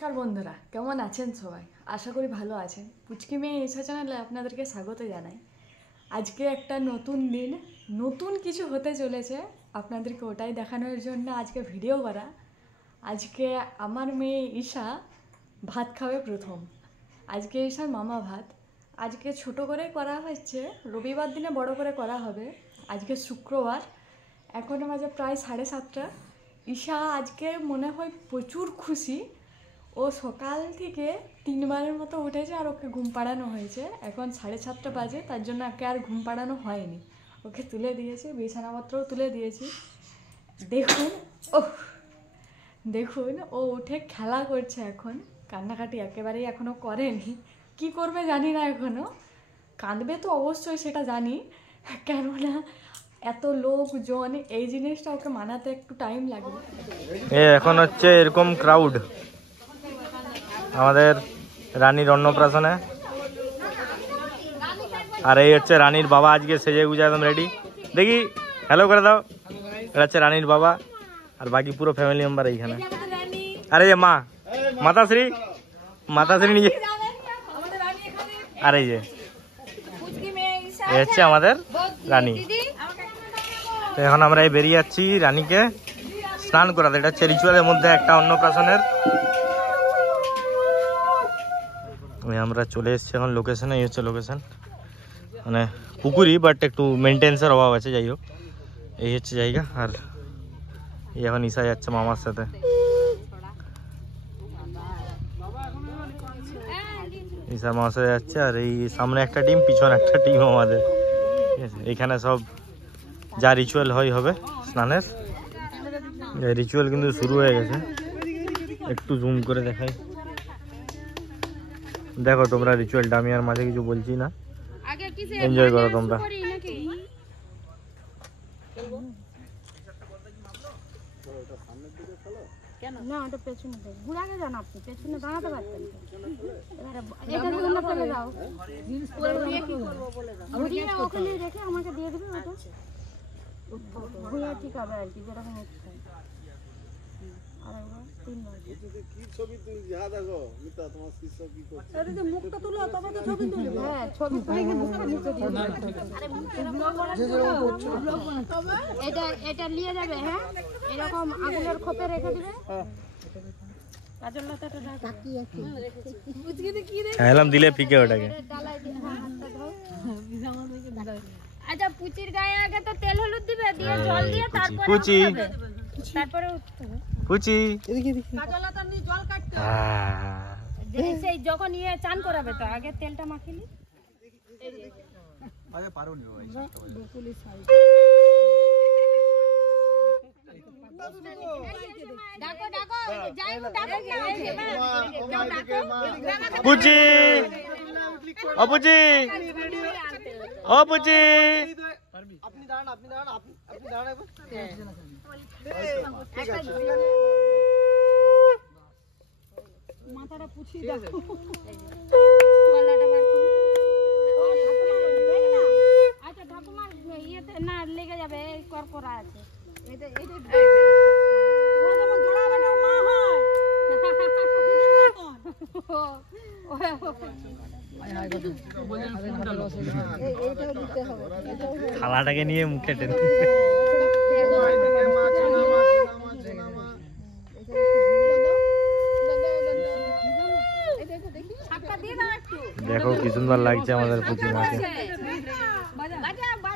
নমস্কার বন্ধুরা, কেমন আছেন সবাই? আশা করি ভালো আছেন। পুচকি মেয়ে ঈশা চ্যানেলে আপনাদেরকে স্বাগত জানাই। আজকে একটা নতুন দিন, নতুন কিছু হতে চলেছে, আপনাদেরকে ওটাই দেখানোর জন্য আজকে ভিডিও করা। আজকে আমার মেয়ে ঈশা ভাত খাবে প্রথম। আজকে ঈশার মামা ভাত। আজকে ছোট করে করা হচ্ছে, রবিবার দিনে বড় করে করা হবে। আজকে শুক্রবার, এখন বাজে প্রায় 7:30। ঈশা আজকে মনে হয় প্রচুর খুশি। ও সকাল থেকে 3 বারের মতো উঠেছে আর ওকে ঘুম পাড়ানো হয়েছে। এখন 7:30 বাজে, তার জন্য ওকে আর ঘুম পাড়ানো হয়নি। ওকে তুলে দিয়েছি, বিছানাপত্রও তুলে দিয়েছি। দেখুন দেখুন ও উঠে খেলা করছে এখন। কান্নাকাটি একেবারেই এখনও করেনি। কি করবে জানি না এখনও। কাঁদবে তো অবশ্যই, সেটা জানি, কেননা এত লোকজন, এই জিনিসটা ওকে মানাতে একটু টাইম লাগবে। এখন হচ্ছে এরকম ক্রাউড আমাদের রানীর অন্নপ্রাশনে। আর এই হচ্ছে রানীর বাবা, আজকে সেজে গুজে একদম রেডি। দেখি হ্যালো করে দাও। এটা হচ্ছে রানীর বাবা, আর বাকি পুরো ফ্যামিলি মেম্বার এইখানে। আরে যে মা, মাতাশ্রী নিজে। আর এই যে হচ্ছে আমাদের রানী। তো এখন আমরা এই বেরিয়ে যাচ্ছি রানীকে স্নান করাতে। এটা হচ্ছে রিচুয়ালের মধ্যে একটা অন্নপ্রাশনের। আমরা চলে এসেছি এখন লোকেশনে। এই হচ্ছে লোকেশন, মানে পুকুরি, বাট একটু মেনটেন্সের অভাব আছে। যাই হোক, এই হচ্ছে জায়গা। আর এই এখন ঈশা যাচ্ছে মামার সাথে। ঈশার মামার সাথে যাচ্ছে। আর এই সামনে একটা টিম, পিছনে একটা টিম আমাদের। ঠিক আছে, এখানে সব যা রিচুয়াল হবে স্নানের, রিচুয়াল কিন্তু শুরু হয়ে গেছে। একটু জুম করে দেখাই, দেখো তোমরা রিচুয়ালটা। আমি আর মাঝে কিছু বলছি না, এনজয় করো তোমরা। না ওটা পেছনে ঘুরাকে যান, আপনি পেছনে দাঁড়াতে পারতেন। ওখানে রেখে আমাকে দিয়ে দেবে, ওটা ঘুরে ঠিক হবে আর কি, যেরকম হচ্ছে। এটা নিয়ে যাবে। হ্যাঁ, এরকম আগুনের খোপে রেখে দিবে। দিলে ফিকে ওটাকে। আচ্ছা, পুচির গায়ে আগে তো তেল হলুদ দিবে, দিয়ে জল দিয়ে তারপরে পুচি সেই যখন চান করাবে তো আগে তেলটা মাখিলি। আগে পারো নি ভাই, ডাকো ডাকো, যাই ডাকো ডাকো পুচি, ও পুচি, ও পুচি। আপনি দাঁড়ান, আপনি দাঁড়ান। মাথাটা পুছিয়ে দাও। আচ্ছা ঠাকুমার ইয়েতে না লেগে যাবে, করকরা আছে। থালাটাকে নিয়ে মুখে টেনে। দেখো কি সুন্দর লাগছে আমাদের পুচি মাকে,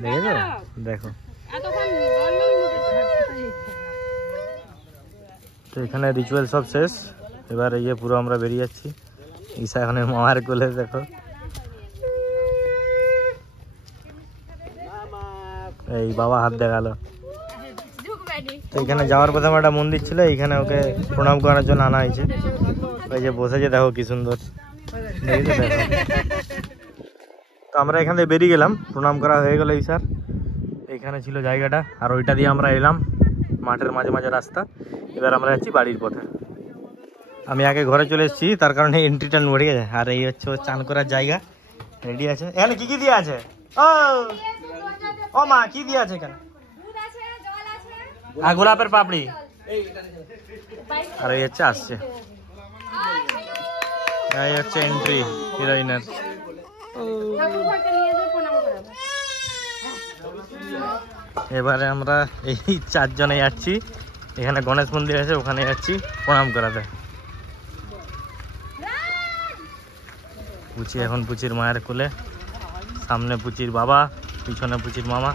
দেখেছো? দেখো তো এখানে রিচুয়াল সব শেষ। এবার ইয়ে পুরো আমরা বেরিয়ে যাচ্ছি। ঈশা এখন মামার কোলে, দেখো এই বাবা হাত দেখালো। তো এখানে যাওয়ার পথে আমার একটা মন্দির ছিল, এইখানে ওকে প্রণাম করার জন্য আনা হয়েছে। ওই যে বসেছে, দেখো কি সুন্দর। তো আমরা এখান থেকে বেরিয়ে গেলাম, প্রণাম করা হয়ে গেল ঈশার। এইখানে ছিল জায়গাটা, আর ওইটা দিয়ে আমরা এলাম, মাঠের মাঝে মাঝে রাস্তা। এবার আমরা যাচ্ছি বাড়ির পথে। আমি আগে ঘরে চলে এসেছি, তার কারণে এন্ট্রিটা নড়ে গেছে। আর এই হচ্ছে চান করার জায়গা, রেডি আছে। এখানে কি কি দিয়ে আছে? ও মা, কি দিয়ে আছে এখানে? আর গোলাপের পাপড়ি। আর এই হচ্ছে আসছে। এই হচ্ছে এন্ট্রি হিরোইনের। ঠাকুর ঘরটা নিয়ে যেয়ে প্রণাম করাবে। এবারে আমরা এই 4 জনে যাচ্ছি, এখানে গণেশ মন্দির আছে, ওখানে যাচ্ছি প্রণাম করাতে। পুচি এখন পুচির মায়ের কোলে, সামনে পুচির বাবা, পিছনে পুচির মামা।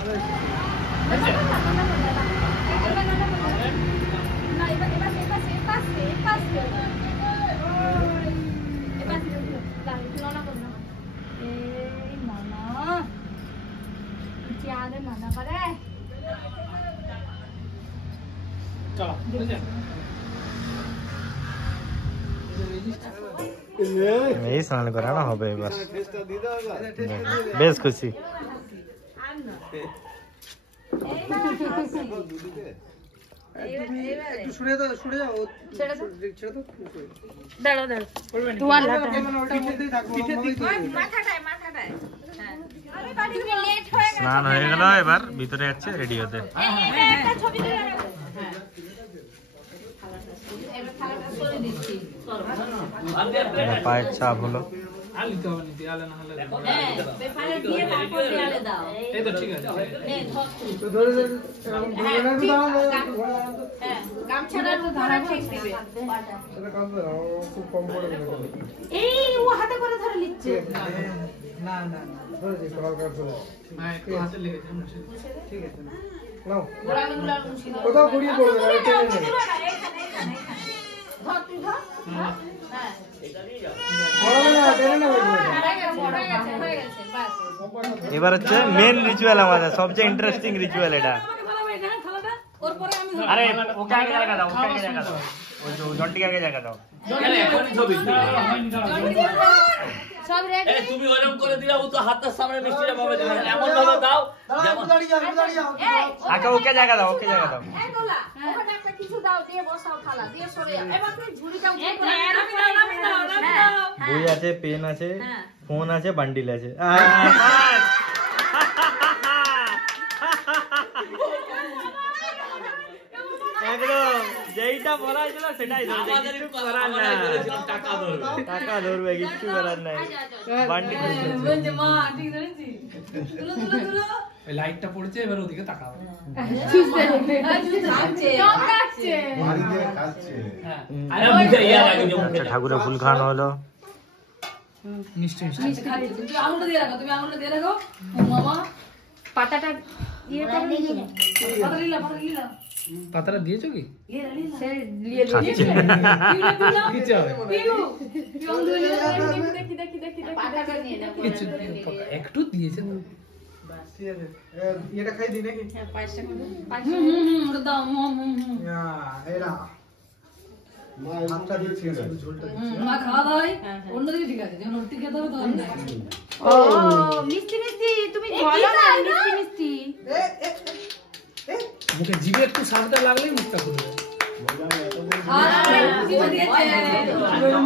এই স্নান করানো হবে এবার, বেশ খুশি। একটু সরে যাও, সরে যাও। ছেড়ে দাও। দাঁড়া দাঁড়া তোমার লাটা পিঠেতেই থাকবো, মাথাটায় তুমি লেট হয়ে গেছে। স্নান হয়ে গেল, এবার ভিতরে যাচ্ছে রেডি হতে। একটা ছবি তুলে রাখো। পায়ের ছাপ হলো। এই ও হাতে করে ধরে নিচ্ছে। না না না, ধরে যে হালকা ধরে। হাতে লেগেছে, ঠিক আছে নাও। কোথাও ঘুরিয়ে পড়বে না, টেনে নেবে। ধর তুই ধর। হ্যাঁ পড়াবে না, টেনে নেবে। হয়ে গেছে বাস। এবার হচ্ছে মেন রিচুয়াল আমাদের, সবচেয়ে ইন্টারেস্টিং রিচুয়াল এটা। আরে ওকে আগে জায়গা দাও, ওকে আগে জায়গা দাও, ওই যে জন্টিকে আগে জায়গা দাও। সব রেডি। তুমি ওরকম করে দিলা, ও তো হাতের সামনে মিষ্টিটা পাবে, এমন ভাবে দাও দাঁড়াও, দাঁড়িয়ে যাও, দাঁড়িয়ে যাও। আগে ওকে জায়গা দাও, ওকে জায়গা দাও। এই দোলা ওখানে একটা কিছু দাও, দিয়ে বসাও থালা, দিয়ে সরে যাও। এবার তুমি ঝুড়িটা উঠে বই আছে, পেন আছে, ফোন আছে, বান্ডিল আছে। একদম যেইটা বলা ছিল সেটাই ধরবে, কিছু করার নাই। টাকা ধরবে। টাকা ধরবে, কিচ্ছু করার নাই। বান্ডিল লাইটটা পড়েছে, এবার ওদিকে তাকাও। আরে মুখে ইয়া লাগে যে মুখে। আচ্ছা, ঠাকুরের ফুল খাওয়ানো হলো। মিষ্টি পাতাটা ইয়ে করে নিয়ে পাতাটা দিয়েছো কি? খাচ্ছে। দিতে হবে। পাতাটা নিয়ে নাও। কিছু একটু দিয়েছে তো। ঠিক আছে, এটা খাই দিই নাকি? এরা হাতটা দিয়েছি, ঝোলটা ও মিষ্টি মিষ্টি তুমি বলো না, মিষ্টি মিষ্টি। মুখে জিভে একটু স্বাদটা লাগলেই মুখটা খুলে যাবে।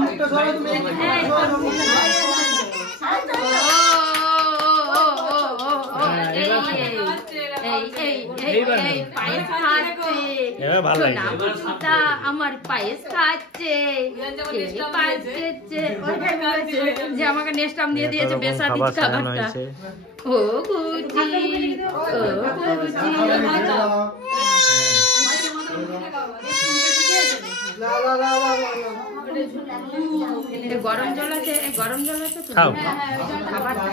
মুখটা সরাও তুমি, এবার ভালো লাগে। আমার পায়েস খাচ্ছে যে আমাকে নেক্সট টাইম দিয়ে দিয়েছে বেসাদি খাবার সাজানো খাবারটা। হয়েছে। ও কুচি ও কুচি লা লা লা লা লা। গরম জল আছে, গরম জল আছে তো? খাও। খাবারটা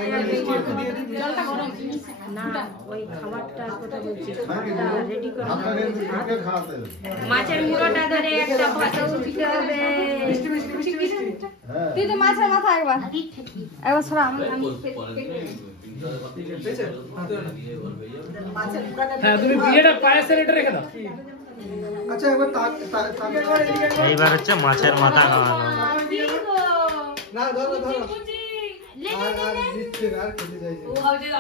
না, ওই খাবারটার কথা বলছি, খাবারটা রেডি করে মাছের মুড়োটা ধরে একটা ভাজা দিতে হবে। তুই তো মাছের মাথা একবার সরা আমি হ্যাঁ, তুমি বিয়েটা পায়েসের এটা রেখে দাও। আচ্ছা এবার এইবার হচ্ছে মাছের মাথা খাওয়ানো। না ধরো ধরো, আর দিচ্ছে না, আর খেতে চাইছে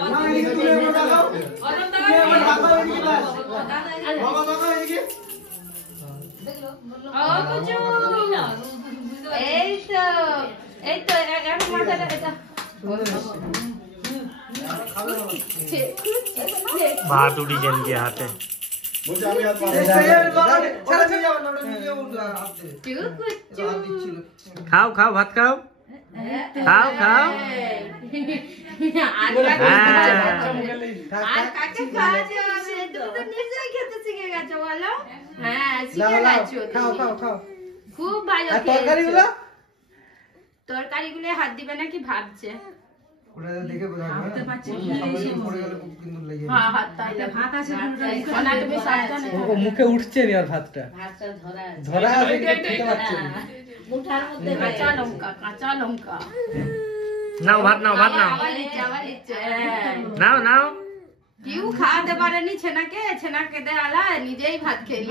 না। এদিকে তুলে এবার লাগাও, এবার লাগাও এদিকে, বাস বাবা লাগাও এদিকে। এই তো এখন মাথাটা এটা ভাত উঠিছেন কি হাতে। খাও খাও, ভাত খাও। খাও খাও আর কাকে খাওয়াচ্ছ? তুমি তো নিজেই খেতে শিখে গেছো বলো। হ্যাঁ শিখে গেছো। খাও খাও খাও। খুব ভালো আর তরকারিগুলো? তরকারিগুলো হাত দিবে নাকি ভাবছে। ওটা দেখে বোঝা যায়। হাতে পাচ্ছি পড়ে গেলে খুব কিন্তু লেগে যাবে। হ্যাঁ হাত তাইলে ভাত আছে কোনা তুমি সাবধানে। ও মুখে উঠছে নি আর ভাতটা ধরা আছে খেতে পারছে না। মুঠার মধ্যে কাঁচা লঙ্কা নাও ভাত নাও ভাত নাও আবার ইচ্ছে নাও নাও কেউ খাওয়াতে পারেনি ছেনাকে দেয়ালা নিজেই ভাত খেয়ে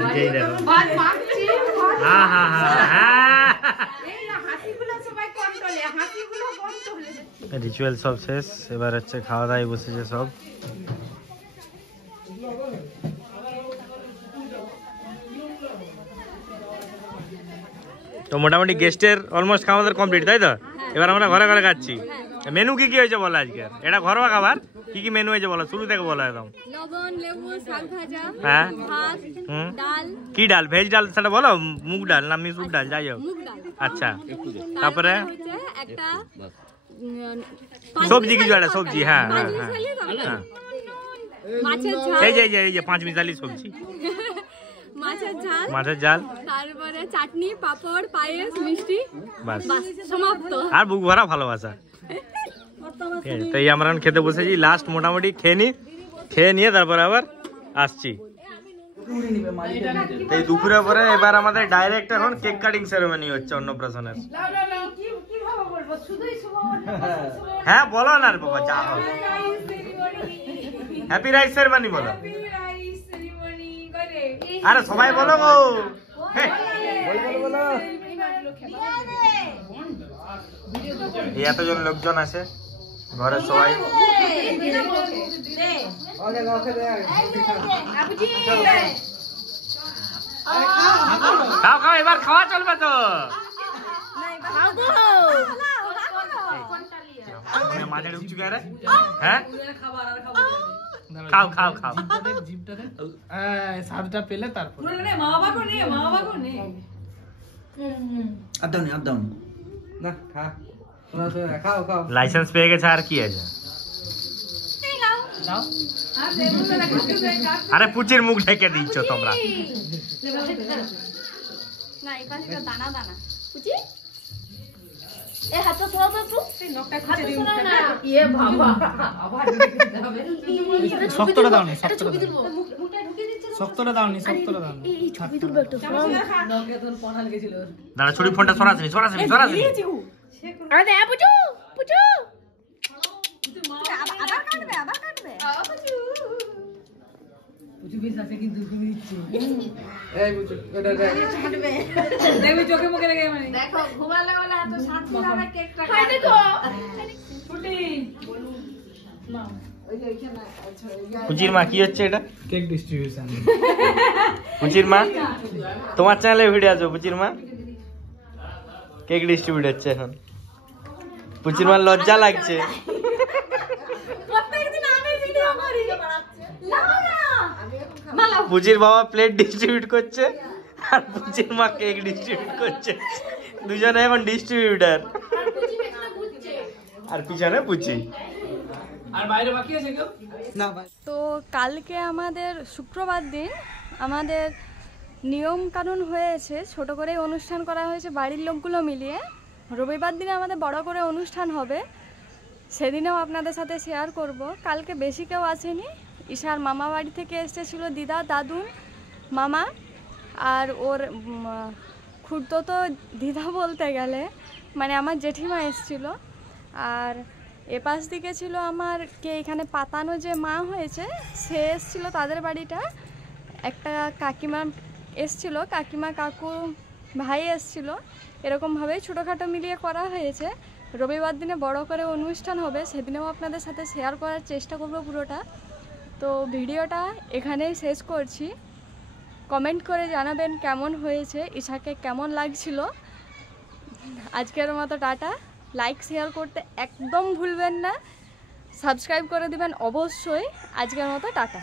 নিজেই দেবো। ভাত মাখছি হ্যাঁ হ্যাঁ হ্যাঁ এই না হাসিগুলো সবাই কন্ট্রোলে রিচুয়াল সব শেষ, এবার হচ্ছে খাওয়া দাওয়ায় বসেছে সব। তো মোটামুটি গেস্টের অলমোস্ট খাওয়া দাওয়া কমপ্লিট, তাই তো? এবার আমরা ঘরে ঘরে খাচ্ছি। মেনু কি কি হয়েছে বলো আজকে? এটা ঘরোয়া খাবার, কি কি মেনু হয়েছে বলো, শুরু থেকে বলো একদম। লবণ, লেবু, শাক ভাজা, হ্যাঁ ভাত, হুম ডাল, কি ডাল? ভেজ ডাল সেটা বলো, মুগ ডাল না মিশুক ডাল, যাই হোক। মুগ ডাল। আচ্ছা তারপরে হচ্ছে একটা সবজি কিছু একটা সবজি, হ্যাঁ হ্যাঁ হ্যাঁ হ্যাঁ মাছের ঝাল, এই যে 5 মিশালি সবজি, মাছের ঝাল, তারপরে চাটনি, পাপড়, পায়েস, মিষ্টি, বাস বাস সমাপ্ত। আর বুক ভরা ভালোবাসা। ঠিক আছে, তো এই আমরা এখন খেতে বসেছি, লাস্ট মোটামুটি খেয়ে নিয়ে তারপরে আবার আসছি। এই দুপুরে পরে এবার আমাদের ডাইরেক্ট এখন কেক কাটিং সেরেমনি হচ্ছে অন্নপ্রাশনের। হ্যাঁ বলো না রে বাবা, যা হবে। হ্যাপি রাইস সেরেমনি বলো। আরে সবাই বলো গো, এই এতজন লোকজন আছে ঘরের সবাই। খাও খাও, এবার খাওয়া চলবে তো। মাঝে ঢুকছি কে রে? হ্যাঁ খাও খাও খাও, স্বাদটা পেলে তারপর না খা। খাও খাও। লাইসেন্স পেয়ে গেছে, আর কি আছে? আরে পুচির মুখ ঢেকে দিচ্ছ তোমরা। না এই পাশে দানা দানা বুঝি এই হাতটা ধোয়া একটু নখটা খুঁজে দিই না ইয়ে বাবা শক্তটা দাও নি, শক্তটা ছবি দাও তুলবো মুখটা ঢুকিয়ে দিচ্ছে না শক্তটা দাও নি, শক্তটা দাও নি। এই ছবি তুলবো একটু দাঁড়া ছুরি ফোনটা সরাসরি সরাসরি সরাসরি। আরে দে পুচু পুচু আবার কাটবে এই বুঝো এটা দেখো ঘুমালে বলে এত শান্তি হবে কেকটা খাই দেখো পুচির মা কি হচ্ছে এটা? Cake distribution. পুচির মা তোমার চ্যানেলে ভিডিও আছে, পুচির মা কেক ডিস্ট্রিবিউট হচ্ছে এখন। পুচির মা লজ্জা লাগছে। প্রত্যেকদিন আমি ভিডিও করি না পুচির বাবা প্লেট ডিস্ট্রিবিউট করছে আর পুচির মা কেক ডিস্ট্রিবিউট করছে, দুজনে এখন ডিস্ট্রিবিউটার। আর পিছনে পুচি। আর বাইরে বাকি আছে কেউ? না ভাই। তো কালকে আমাদের শুক্রবার দিন আমাদের নিয়ম কানুন হয়েছে, ছোট করে অনুষ্ঠান করা হয়েছে বাড়ির লোকগুলো মিলিয়ে। রবিবার দিনে আমাদের বড় করে অনুষ্ঠান হবে, সেদিনেও আপনাদের সাথে শেয়ার করব। কালকে বেশি কেউ আসেনি, ঈশার মামা বাড়ি থেকে এসেছিলো দিদা, দাদু, মামা আর ওর খুড়তো দিদা বলতে গেলে, মানে আমার জেঠিমা এসেছিলো। আর এপাশ দিকে ছিল আমার এখানে পাতানো যে মা হয়েছে সে এসেছিলো, তাদের বাড়িটা একটা কাকিমা এসেছিলো, কাকিমা কাকু ভাই এসেছিলো। এরকমভাবেই ছোটোখাটো মিলিয়ে করা হয়েছে। রবিবার দিনে বড় করে অনুষ্ঠান হবে, সেদিনেও আপনাদের সাথে শেয়ার করার চেষ্টা করব পুরোটা। তো ভিডিওটা এখানেই শেষ করছি। কমেন্ট করে জানাবেন কেমন হয়েছে, ঈশাকে কেমন লাগছিল। আজকের মতো টাটা। লাইক শেয়ার করতে একদম ভুলবেন না, সাবস্ক্রাইব করে দিবেন অবশ্যই। আজকের মতো টাটা।